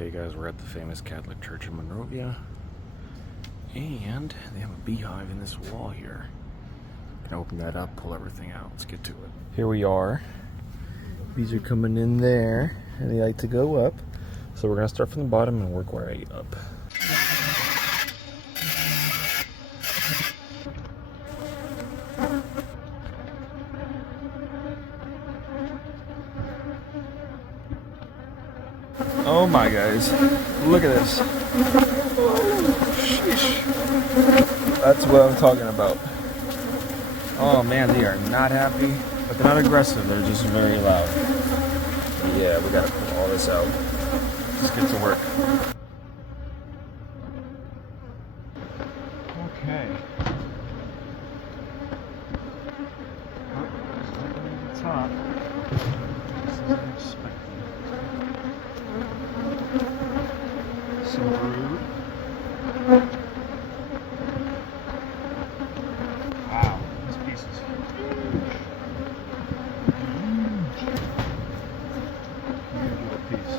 Okay guys, we're at the famous Catholic Church in Monrovia, and they have a beehive in this wall here. Gonna open that up, pull everything out. Let's get to it. Here we are. Bees are coming in there, and they like to go up. So we're gonna start from the bottom and work our way up. Oh my guys, look at this. Sheesh. That's what I'm talking about. Oh man, they are not happy, but they're not aggressive, they're just very loud. Yeah, we gotta pull all this out. Let's get to work. Okay. The top. This is unexpected. Some brood. Wow, this piece is huge. Huge little piece.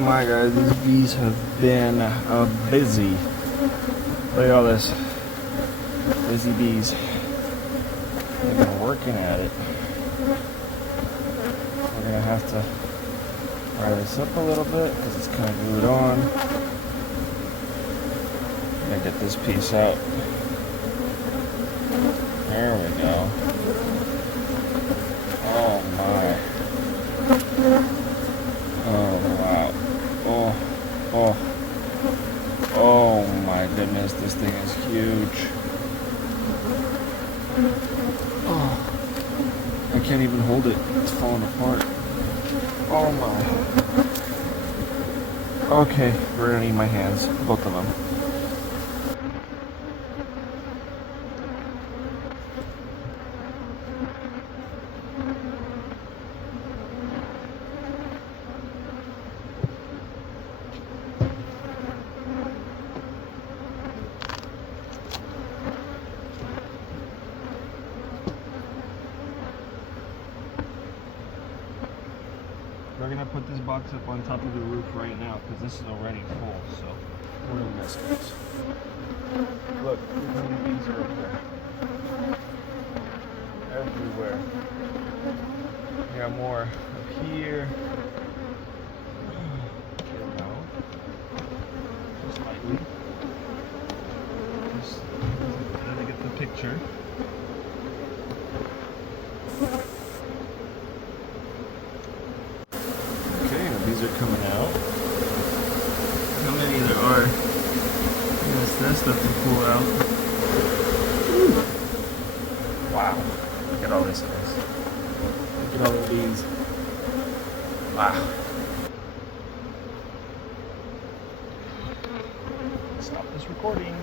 My guys, these bees have been busy. Look at all this. Busy bees. They've been working at it. We're gonna have to fry this up a little bit because it's kind of glued on. I'm gonna get this piece out. There we go. Oh my. Oh wow. Oh my goodness, this thing is huge. Oh, I can't even hold it. It's falling apart. Oh my. Okay, we're gonna need my hands, both of them. We're gonna put this box up on top of the roof right now because this is already full, so we're gonna miss this. Look, how many bees are up there. Everywhere. We got more up here. Get them out. Just lightly. Just trying to get the picture. These are coming out. How many there are? Yes, that's stuff to pull out. Wow. Look at all this guys. Look at all the bees. Wow. Stop this recording.